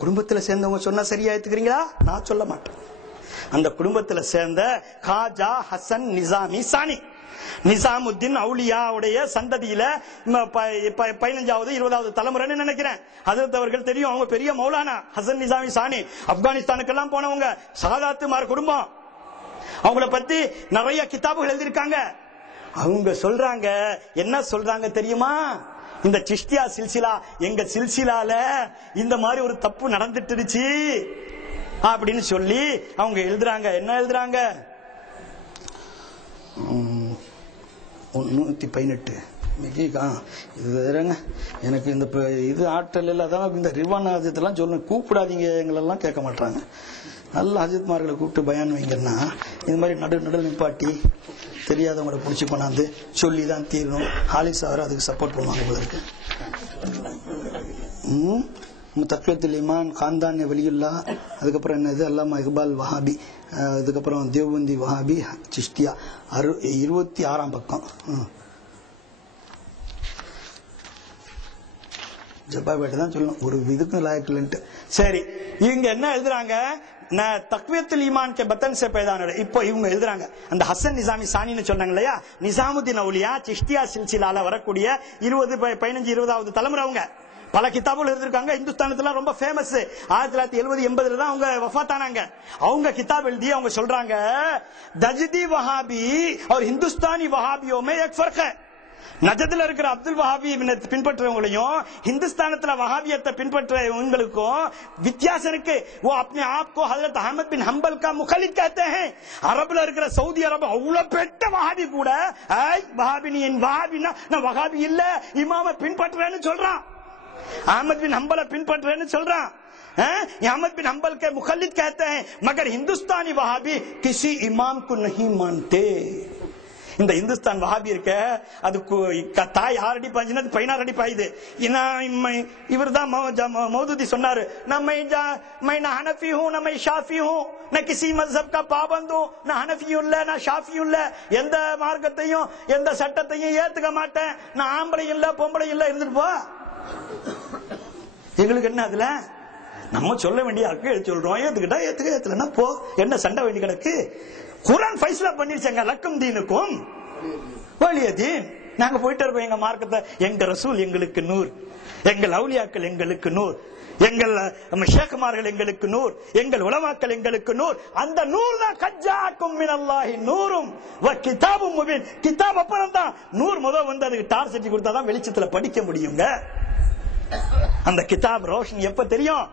குடும்பத்துல சேர்ந்தவங்க சொன்னா சரியா ஏத்துக்கிறீங்களா? நான் சொல்ல மாட்டேன். அந்த குடும்பத்துல சேர்ந்த காஜா ஹசன் நிசாமி சானி, நிசாமுத்தீன் அவுலியாவுடைய சந்ததியில 15வது 20வது தலைமுறைன்னு நினைக்கிறேன். ஹஜ்ரத் அவர்கள் தெரியும், அவங்க பெரிய மௌலானா ஹசன் நிசாமி சானி. ஆப்கானிஸ்தானுக்கெல்லாம் போனவங்க, சஹாதாத்துமார் குடும்பம். அவங்கள பத்தி நிறைய கிதாபுகள் எழுதியிருக்காங்க. அவங்க சொல்றாங்க, என்ன சொல்றாங்க தெரியுமா? இந்த சிஷ்டியா சில்சிலா, எங்க சில்சிலால இந்த மாதிரி ஒரு தப்பு நடந்துட்டுருச்சு அப்படின்னு சொல்லி அவங்க எழுதுறாங்க. என்ன எழுதுறாங்க? 118 எனக்கு இந்த இது ஆற்றல் இல்ல, அதான் இந்த ரிவான் ஹஜத்லாம் சொல்லணும், கூப்பிடாதீங்க எங்களெல்லாம் கேட்க மாட்டாங்க. நல்ல ஹஜத்மார்களை கூப்பிட்டு பயான் வைங்கன்னா இந்த மாதிரி நடு நிப்பாட்டி தெரியாதவங்களை பிடிச்சி கொண்டாந்து சொல்லி தான் தீரணும். ஹாலிஸ் அவர் அதுக்கு சப்போர்ட் பண்ணுவாங்க போல இருக்கு. தக்வத்துல் ஈமான், காந்தானிய வலியுல்லா, அதுக்கப்புறம் என்னது அல்லாமா இக்பால் வஹாபி, அதுக்கப்புறம் தேவ்பந்தி வஹாபி சிஷ்டியா 26ஆம் பக்கம். ஜப்பாபேட்டை தான் சொல்லணும், ஒரு இதுக்கும் லாயக்கில்ன்ட்டு. சரி, இவங்க என்ன எழுதுறாங்க? தக்வியத்துல் ஈமான் கே பத்தன் சே பைதான. இப்போ இவங்க எழுதுறாங்க, அந்த ஹசன் நிசாமி சானின்னு சொன்னாங்க இல்லையா, நிசாமுத்தீன் அவுலியா சிஷ்டியா சில்சிலால வரக்கூடிய 20, 15, 20வது தலைமுறை. அவங்க பல கிதாபுகள் எழுதிருக்காங்க. இந்துஸ்தானத்துல ரொம்ப ஃபேமஸ். 1970, 80 தான் அவங்க வஃபாத்தானாங்க. அவங்க கிதாப் எழுதி அவங்க சொல்றாங்க, தஜ்தி வஹாபி और हिंदुस्तानी वहाबियों में एक फर्क है. நஜத்துல இருக்கிற அப்துல் வஹாபி பின்பற்றவங்களையும் हिंदुस्तानத்துல वहाबियத்தை பின்பற்றவங்களுக்கும் வித்தியாசம் இருக்கு. वो अपने आप को हजरत अहमद बिन हंबल का मुखलिद कहते हैं. அரபுல இருக்கிற சவுதி அரபு அவ்வளவு பெட்ட வஹாபி கூட நான் வஹாபி இல்ல, இமாம பின்பற்றேன்னு சொல்றான். அஹமத் பின் ஹம்பலை பின்பற்றேன்னு சொல்றான். अहमद बिन हंबल के मुखलिद कहते हैं, मगर हिंदुस्तानी वहाबी किसी इमाम को नहीं मानते. இந்த இந்துஸ்தான் வஹாபி இருக்க, அதுக்கு தாய் 6 அடி பாய்ஞ்சுன்னா 16 அடி பாயுது. இவர் தான் மௌதூதி சொன்னாரு, मैं ना हनफी हूँ ना मैं शाफी हूँ, न किसी मजहब का पाबंद हूँ, न हनफी இல்ல ना ஷாஃபி இல்ல, எந்த மார்க்கத்தையும் எந்த சட்டத்தையும் ஏத்துக்க மாட்டேன், நான் ஆம்பளை இல்ல பொம்பளை இல்ல, இருந்துட்டு போ. எங்களுக்கு என்ன அதுல? நம்ம சொல்ல வேண்டிய அக்கு சொல்றோம், ஏத்துக்கிட்டா ஏத்துக்க, ஏத்துலன்னா போ, என்ன சண்டை வேண்டி கிடக்கு? குர்ஆன் ஃபைஸ்லா பண்ணிருச்சாங்க, லக்கும் தீனுக்கும் வலியதீன். நாங்க போயிட்டு இருக்கோம் எங்க மார்க்கத்தை. எங்க ரசூல் எங்களுக்கு நூர், எங்கள் அவுலியாக்கள் எங்களுக்கு நூர், எங்கள் ஷேக்மார்கள் எங்களுக்கு நூர், எங்கள் உலமாக்கள் எங்களுக்கு நூர். அந்த நூர் தான் கஜ்ஜாக்கும் மினல்லாஹி நூரும் வ கிதாபும் முபீன். கிதாப் அப்புறம் தான் நூர் முதல் வந்து அதுக்கு டார்ச் செஞ்சு கொடுத்தாதான் வெளிச்சத்துல படிக்க முடியுங்க. அந்த கிதாப் ரோஷன் எப்ப தெரியும்?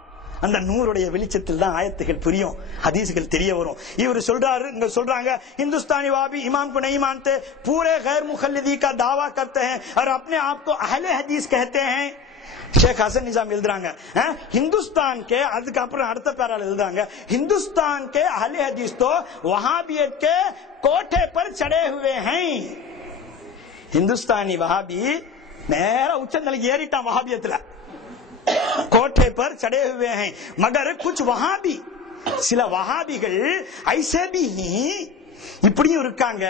அந்த நூறுடைய வெளிச்சத்தில் தான் ஆயத்துகள் புரியும், ஹதீஸ்கள் தெரிய வரும். இவர் சொல்றாரு, இங்க சொல்றாங்க, हिंदुस्तानी वाबी इमाम को नहीं मानते, पूरे गैर मुखल्लिदी का दावा करते हैं और अपने आप को अहले हदीस कहते हैं. ஷேக் ஹசன் நிசாம் எழுதுறாங்க, हिंदुस्तान के, அதுக்கு அப்புறம் அடுத்த பேரால எழுதுறாங்க, हिंदुस्तान के अहले हदीस तो वहाबियत के कोठे पर चढ़े हुए हैं. हिंदुस्तानी वहाबी நேரா உச்சந்தலைக்கு ஏறிட்டான் வஹாபியத்துல, கோட்டை पर चढ़े हुए हैं. मगर कुछ वहाबी, சில வஹாபிகள் ऐसे भी இப்படியும் இருக்காங்க,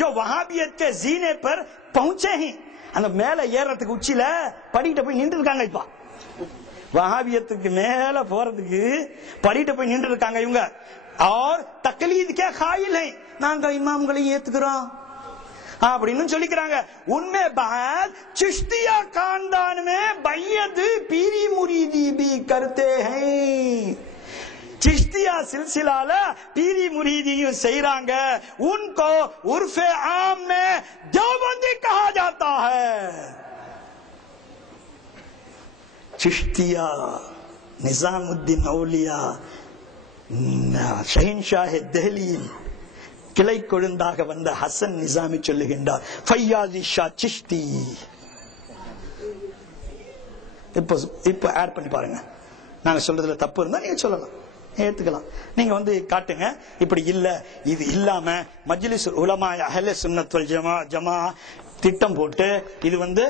जो वहाबियत के जीने पर पहुंचे हैं. அந்த மேல ஏறதுக்கு உச்சில படிக்கிட்ட போய் நின்று இருக்காங்க. இப்ப வஹாபியத்துக்கு மேல போறதுக்கு படிக்கிட்ட போய் நின்று இருக்காங்க இவங்க. और तकलीद के कायल हैं, நாங்க இமாம்களையும் ஏத்துக்கிறோம் அப்படின்னு சொல்லிக்கிறாங்க. उनमें बाद चिश्तिया खानदान में बैयत पीरी मुरीदी भी करते हैं. चिश्तिया सिलसिलाல पीरी मुरीदिயும் செய்றாங்க. उनको उर्फे आम में देवबंदी कहा जाता है. चिश्तिया, निजामुद्दीन औलिया, शहनशाह दिल्ली கிளை கொழுந்தாக வந்த ஹசன் நிசாமி சொல்லுகின்றார், ஃபையாசி ஷா சிஷ்தி. இப்ப ஆட் பண்ணி பாருங்க. நாங்க சொல்றதுல தப்பு இருந்தா நீங்க சொல்லலாம், ஏத்துக்கலாம். நீங்க வந்து காட்டுங்க, இப்படி இல்ல, இது இல்லாம மஜ்லிஸ் உலமா அஹ்லே சுன்னத் வல் ஜமா திட்டம் போட்டு இது வந்து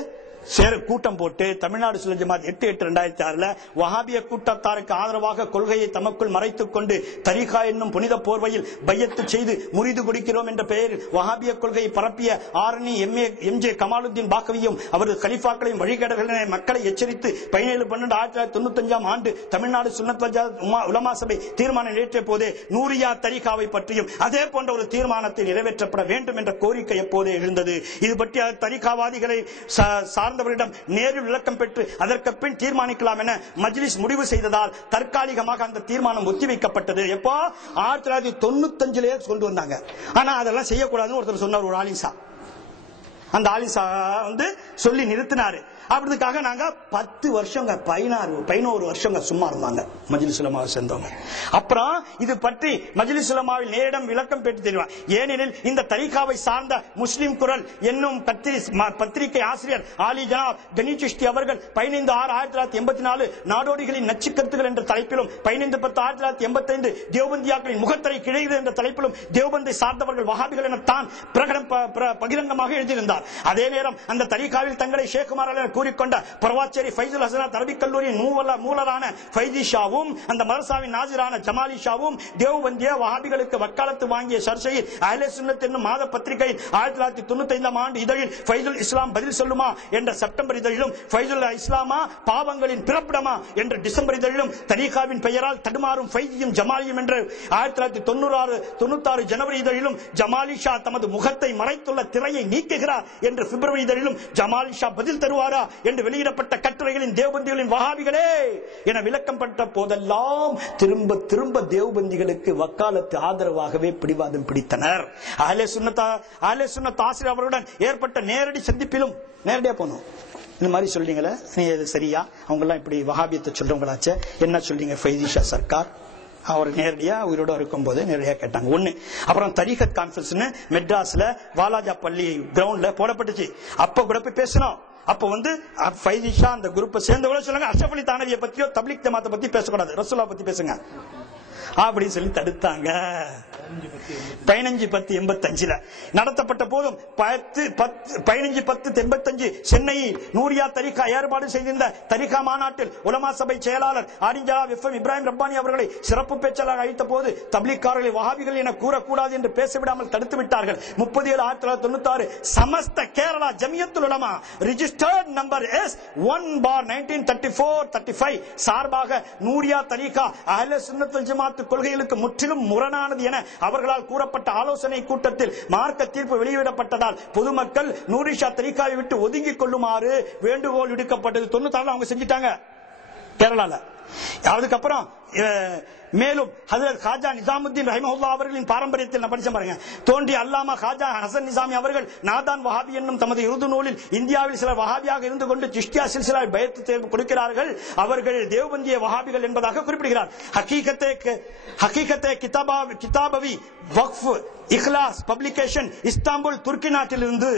கூட்டம் போட்டு தமிழ்நாடு சுன்னத் ஜமாத் 8/8/2006 வஹாபிய கூட்டத்தாருக்கு ஆதரவாக கொள்கையை தமக்குள் மறைத்துக் கொண்டு தரீகா என்னும் புனித போர்வையில் பையத்து செய்து முறிது குடிக்கிறோம் என்ற பெயரில் வஹாபிய கொள்கையை பரப்பிய ஆரணி எம்ஜே கமாலுத்தீன் பாக்கவியும் அவரது கலிஃபாக்களையும் வழிகேடர்களை மக்களை எச்சரித்து 17/12/1995 தமிழ்நாடு சுன்னத் வல் ஜமாத் உலமா சபை தீர்மானம் நிறைவேற்றிய போதே நூரியா தரீகாவை பற்றியும் அதே போன்ற ஒரு தீர்மானத்தை நிறைவேற்றப்பட வேண்டும் என்ற கோரிக்கை எப்போதே எழுந்தது. இது பற்றி தரீகாவாதிகளை சார்ந்தவரிடம் நேரில் விளக்கம் பெற்று அதற்கு பின் தீர்மானிக்கலாம் என மஜ்லிஸ் முடிவு செய்ததால் தற்காலிகமாக அந்த தீர்மானம் ஒத்திவைக்கப்பட்டது. எப்போ 1995 கொண்டு வந்தாங்க. ஆனா அதெல்லாம் செய்யக்கூடாதுன்னு ஒருத்தர் சொன்னார், ஒரு ஆலிசா. அந்த ஆலிசா சொல்லி நிறுத்தினாரு. அப்படிக்காக நாங்க 10 வருஷம் 11 வருஷம் சும்மா இருந்தாங்க மஜ்லிஸ் உலமாவை சேர்ந்தவங்க. அப்புறம் இது பற்றி மஜ்லிஸ் உலமாவில் நேரிடம் விளக்கம் பெற்று தெரியும். ஏனெனில் இந்த தரீகாவை சார்ந்த முஸ்லிம் குரல் என்னும் பத்திரிகை ஆசிரியர் ஆலி ஜனாப் கனி சிஷ்டி அவர்கள் 15/6/1984 நாடோடிகளின் நச்சுக்கருத்துகள் என்ற தலைப்பிலும் 15/10/1985 தேவபந்தியாக்களின் முகத்தரை கிழைகிறது என்ற தலைப்பிலும் தேவபந்தை சார்ந்தவர்கள் வஹாபிகள் என தான் பகிரங்கமாக எழுதியிருந்தார். அதே நேரம் அந்த தரீகாவில் தங்களை ஷேகுமார் கூறிக்கொண்ட பரவாச்சேரி ஃபைசுல் ஹசனாத் அரபிக் கல்லூரியின் மூலரான ஃபைதிஷாவும் அந்த மதரசாவின் நாசிரான ஜமாலி ஷாவும் தேவபந்திய வஹாபிகளுக்கு வக்காலத்து வாங்கிய சர்ச்சையில் அஹ்லே சுன்னத் என்னும் மாத பத்திரிகையில் 1995 இதழில் ஃபைசுல் இஸ்லாம் பதில் சொல்லுமா என்ற செப்டம்பர் இதழிலும் ஃபைசுல் இஸ்லாமா பாவங்களின் பிறப்பிடமா என்ற டிசம்பர் இதழிலும் தரீகாவின் பெயரால் தடுமாறும் ஃபைதியும் ஜமாலியும் என்ற 1996 ஜனவரி இதழிலும் ஜமாலி ஷா தமது முகத்தை மறைத்துள்ள திரையை நீக்குகிறார் என்று பிப்ரவரி இதழிலும் ஜமாலி ஷா பதில் தருவாரா என்று வெளியிடப்பட்ட கட்டுரைகளின் தேவபந்திகளின் வஹாபிகளே என விளக்கம் பெற்ற போதெல்லாம் திரும்ப திரும்ப தேவபந்திகளுக்கு வக்காலத்து ஆதரவாகவே பிடிவாதம் பிடித்தனர். அஹ்லே சுன்னத் ஆசிரியர் அவர்களுடன் ஏற்பட்ட நேரடி சந்திப்பிலும் நேரடியா போனோம். இந்த மாதிரி சொல்றீங்களே, நீ சரியா? அவங்க எல்லாம் இப்படி வஹாபியத்தை சொல்றவங்களாச்சே, என்ன சொல்றீங்க ஃபைதிஷா சர்க்கார்? அவர் நேரடியா உயிரோட இருக்கும் போது நேரடியா கேட்டாங்க. ஒண்ணு. அப்புறம் தரீகத் கான்ஃபரன்ஸ் மெட்ராஸ்ல வாலாஜா பள்ளி கிரவுண்ட்ல போடப்பட்டுச்சு. அப்ப கூட போய் பேசணும். அப்ப ஃபைதிஷா அந்த குரூப்பை சேர்ந்தவங்க சொல்லுங்க, அஷ்ரஃப் அலி தானவியை பத்தியோ தப்லீக் ஜமாத்தை பத்தி பேசக்கூடாது, ரசூலா பத்தி பேசுங்க அப்படின்னு சொல்லி தடுத்தாங்க. 15/10/85 நடத்தப்பட்ட போதும் 15/10/85 சென்னையில் நூரியா தரீகா ஏற்பாடு செய்திருந்த தரீகா மாநாட்டில் உலமா சபை செயலாளர் ஆடிஞ்சலாப் FM இப்ராஹிம் ரப்பானி அவர்களை சிறப்பு பேச்சாளர் அழைத்த போது தப்லீக்காரர்களை வஹாபிகள் என கூறக்கூடாது என்று பேசவிடாமல் தடுத்து விட்டார்கள். 30/7/1996 சமஸ்த கேரளா ஜமியத்துல் உலமா ரிஜிஸ்டர்ட் நம்பர் S1/1934-35 சார்பாக நூரியா தரீகா அஹ்லே சுன்னத் வல் ஜமாத் கொள்கைகளுக்கு முற்றிலும் முரணானது என அவர்களால் கூறப்பட்ட ஆலோசனை கூட்டத்தில் மார்க்க தீர்ப்பு வெளியிடப்பட்டதால் பொதுமக்கள் நூரிஷா தரீகாவை விட்டு ஒதுங்கிக் கொள்ளுமாறு வேண்டுகோள் விடுக்கப்பட்டது. 96 அவங்க செஞ்சிட்டாங்க கேரளால. அதுக்கப்புறம் மேலும் ஹஜ்ரத் காஜா நிசாமுத்தீன் ரஹிமஹுல்லாஹ் அவர்களின் பாரம்பரியத்தில் நான் படிச்சேன் பாருங்க. தோன்றி அல்லாமா காஜா ஹசன் நிசாமி அவர்கள் நாதான் வஹாபி என்னும் தமது உருது நூலில் இந்தியாவில் சிலர் வஹாபியாக இருந்து கொண்டு சிஷ்டியா சில்சிலா பயத்து தேர்வு கொடுக்கிறார்கள், அவர்கள் தேவபந்திய வஹாபிகள் என்பதாக குறிப்பிடுகிறார். ஹகீகத்தே கிதாபவி வக்ஃப் இக்லாஸ் பப்ளிகேஷன் இஸ்தாம்புல் துர்க்கி நாட்டிலிருந்து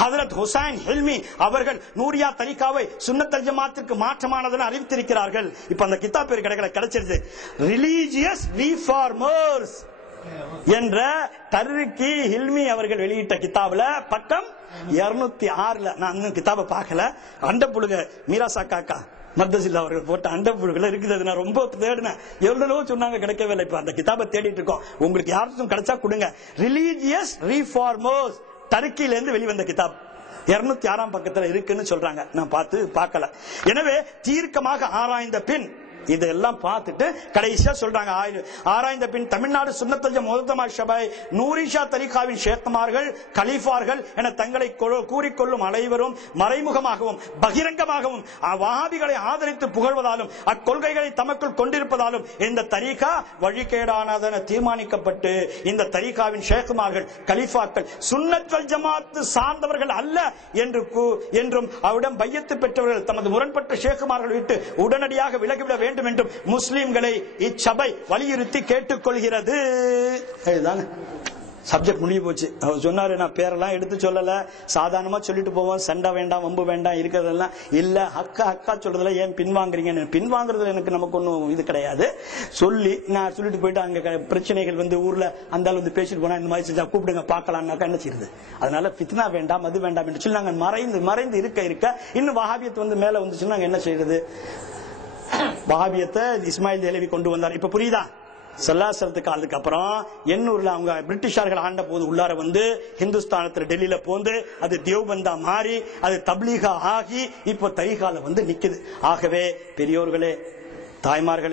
ஹஜ்ரத் ஹுசைன் ஹில்மி அவர்கள் நூரியா தரீகாவை சுன்னத் வல் ஜமாத்திற்கு மாற்றமானதென அறிவித்திருக்கிறார்கள். இப்ப அந்த கிதாப் பேர் கிடைச்சிருச்சு, ரிலீஜியஸ் ரிஃபார்மர்ஸ் என்ற தர்கி ஹில்மி அவர்கள் வெளியிட்ட கிதாபுல பக்கம் 206. நான் இன்னும் கிதாபை பார்க்கல. அண்டப்புழுக மீராசா காக்கா மத்தசில்லா அவர்கள் போட்ட அண்டப்புழுகள் இருக்குது. நான் ரொம்ப தேடினேன், எவ்வளவோ சொன்னாங்க, கிடைக்கவே இல்லை. இப்ப அந்த கிதாபை தேடிட்டு இருக்கோம். உங்களுக்கு யாருக்கும் கிடைச்சா கொடுங்க. ரிலீஜியஸ் ரிஃபார்மர்ஸ் டர்க்கியிலிருந்து வெளிவந்த கிதாப் 206 பக்கத்துல இருக்குன்னு சொல்றாங்க. நான் பார்க்கல. எனவே தீர்க்கமாக ஆராய்ந்த பின் இதெல்லாம் பார்த்துட்டு கடைசியா சொல்றாங்க, ஆராய்ந்த பின் தமிழ்நாடு சுன்னத் வல் ஜமாத் சபை நூரிஷா தரீகாவின் ஷேக்மார்கள் கலீஃபார்கள் என தங்களை கூறிக்கொள்ளும் அனைவரும் மறைமுகமாகவும் பகிரங்கமாகவும் வஹாபிகளை ஆதரித்து புகழ்வதாலும் அக்கொள்கைகளை தமக்குள் கொண்டிருப்பதாலும் இந்த தரீகா வழிகேடானதென தீர்மானிக்கப்பட்டு இந்த தரீகாவின் ஷேக்மார்கள் கலீஃபாக்கள் சுன்னத் வல் ஜமாத் சார்ந்தவர்கள் அல்ல என்றும் அவரிடம் பையத்து பெற்றவர்கள் தமது முரண்பட்ட ஷேக்மார்கள் விட்டு உடனடியாக விலகிவிட வேண்டும் என்றும் முஸ்லிம்களை இச்சபை வலியுறுத்தி கேட்டுக்கொள்கிறது. சப்ஜெக்ட் முடிய போச்சு. அவர் சொன்னாரு, நான் பேரெல்லாம் எடுத்து சொல்லல, சாதாரணமா சொல்லிட்டு போவோம், சண்டை வேண்டாம், வம்பு வேண்டாம், இருக்கிறதெல்லாம் இல்ல, அக்கா சொல்றதுல ஏன் பின்வாங்குறீங்க? பின்வாங்குறதுல எனக்கு நமக்கு ஒன்றும் இது கிடையாது. சொல்லி நான் சொல்லிட்டு போயிட்டு அங்க பிரச்சனைகள் ஊர்ல அந்த ஆள் பேசிட்டு போனா, இந்த மாதிரி செஞ்சா கூப்பிடுங்க பாக்கலாம்னாக்கா என்ன செய்யுது? அதனால பித்னா வேண்டாம், அது வேண்டாம் என்று சொல்லி நாங்க மறைந்து இருக்க இன்னும் வஹாபியத்து மேல வந்துச்சுன்னா நாங்க என்ன செய்யறது? வஹாபியத்தை இஸ்மாயில் தேலவி கொண்டு வந்தார். இப்ப புரியுதா? சல்லாசலத்து காலத்துக்கு அப்புறம் எண்ணூர்ல அவங்க பிரிட்டிஷார்கள் ஆண்ட போது உள்ளார ஹிந்துஸ்தானத்துல டெல்லியில போந்து அது தேவ்பந்தா மாறி அது தப்லீகா ஆகி இப்ப தரிகால நிக்குது. ஆகவே பெரியோர்களே, தாய்மார்களே,